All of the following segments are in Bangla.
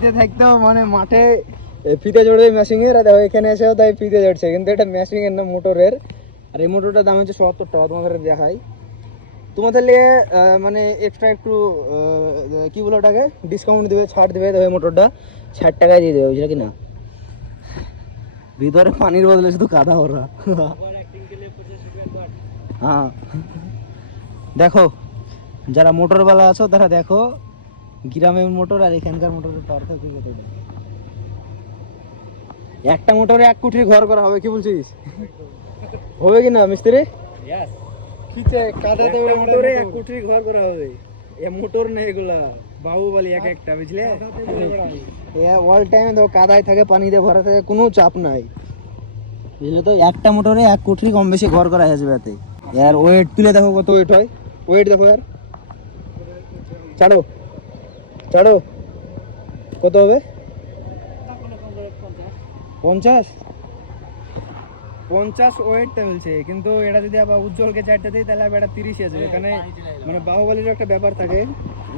ফিতে থাকতেও মানে মাঠে ফিতে চড়বে মেশিং এর, দেখো এখানে এসেও তাই ফিতে চড়ছে, কিন্তু এটা মেশিং এর না মোটরের। আর এই মোটরটার দাম হচ্ছে ৭০ টাকা, তোমাদের দেখাই। তোমাদের লিয়ে মানে এক্সট্রা একটু কি বলে ওটাকে ডিসকাউন্ট দেবে, ছাড় দেবে। দেখো এই মোটরটা ৬০ টাকায় দিয়ে দেবে, বুঝলে কি না? ভিতরে পানির বদলে শুধু কাদা ওরা। হ্যাঁ দেখো, যারা মোটরওয়ালা আছো তারা দেখো গ্রামের মোটর আর এখানকার মোটরের পার্থক্য কতটা। একটা মোটরে ১ কোটির ঘর করা হবে, কি বলছিস? হবে কি না মিস্ত্রি? মোটরে ১ কোটির ঘর করা হবে। এ মোটর নেই এগুলা, বাহুবলী এক একটা, বুঝলে? অল টাইম তো কাদায় থাকে, পানিতে ভরা থাকে, কোনো চাপ নাই, বুঝলে তো? একটা মোটরে ১ কোটির কম বেশি ঘর করা আসবে এতে। আর ওয়েট তুলে দেখো কত ওয়েট হয়, ওয়েট দেখো। আর ছাড়ো ছাড়ো, কত হবে? ৫০ ওয়েটটা বলছে, কিন্তু এটা যদি আবার উজ্জ্বলকে ৪টা দিই তাহলে আবার এটা ৩০ আসবে। এখানে মানে বাহুবলীর একটা ব্যাপার থাকে,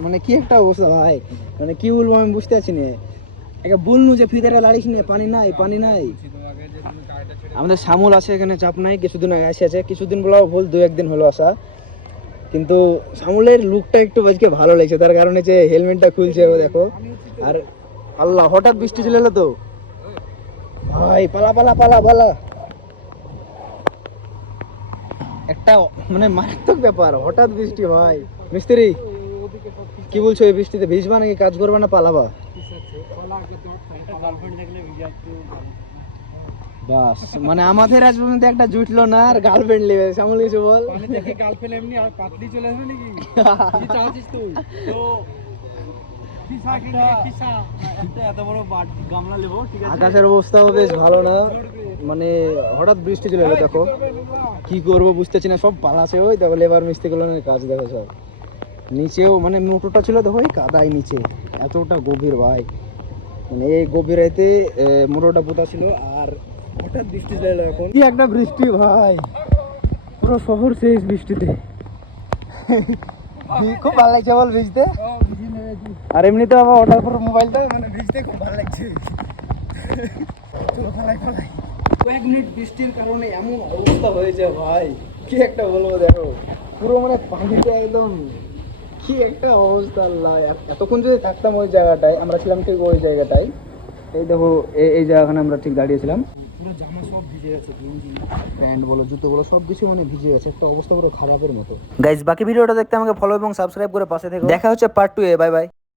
মানে কি একটা অবস্থা ভাই, মানে কি বলবো আমি বুঝতে পারছি না। একটা বললু যে ফিতাটা লাড়িস নিয়ে, পানি নাই পানি নাই। আমাদের সামুল আছে এখানে, চাপ নাই, কিছুদিন আগে আছে, কিছুদিন বলাও ভুল, ২-১ দিন হলো আসা। কিন্তু সামুলের লুকটা একটু আজকে ভালো লাগছে, তার কারণে যে হেলমেটটা খুলছে ও দেখো। আর আল্লাহ, হঠাৎ বৃষ্টি চলে এলো তো ভাই, পালা পালা পালা পালা, একটা মানে মারাত্মক ব্যাপার, হঠাৎ বৃষ্টি ভাই। মিস্ত্রি কি বলছো, এই বৃষ্টিতে ভিজবা নাকি কাজ করবা না পালাবা? বাস মানে আমাদের আজ পর্যন্ত একটা জুটলো না, আর গার্লফ্রেন্ড নেবে। সামুল কিছু বল। গার্লফ্রেন্ড এমনি আর পাতলি চলে আসবে নাকি? কি চাচ্ছিস তুই? তো আকাশের অবস্থাও বেশ ভালো না, মানে হঠাৎ বৃষ্টি চলে এলো। দেখো কি করবো বুঝতেছি না, সব পালাছে। ওই দেখো লেবার মিস্ত্রিগুলো কাজ দেখো সব, নিচেও মানে মোটরটা ছিল দেখো এই কাদায় নিচে, এতটা গভীর ভাই, মানে এই গভীরাইতে মোটরটা পোতা ছিল। আর হঠাৎ বৃষ্টি চলে এলো, এখন কি একটা বৃষ্টি ভাই, পুরো শহর শেষ বৃষ্টিতে। খুব ভালো লাগছে বল ভিজতে। আর এমনিতে আবার অর্ডার পর মোবাইলটা মানে ভিজতে খুব ভালো লাগছে। চলো পালাই পালাই। কয়েক মিনিট বৃষ্টির কারণে এমন অবস্থা হয়েছে ভাই, কি একটা বলবো। দেখো পুরো মানে পানিতে একদম কি একটা অবস্থা। আল্লাহ, এতক্ষণ যদি থাকতাম ওই জায়গাটায়, আমরা ছিলাম ঠিক ওই জায়গাটায়, এই দেখো এই জায়গাখানে আমরা ঠিক দাঁড়িয়েছিলাম, পুরো জামা সব ভিজে গেছে, প্যান্ট বলো জুতো বলো সব কিছু মানে ভিজে গেছে, একটা অবস্থা পুরো খারাপের মতো। গাইস, বাকি ভিডিওটা দেখতে আমাকে ফলো এবং সাবস্ক্রাইব করে পাশে থেকো। দেখা হচ্ছে পার্ট 2 এ। Bye bye.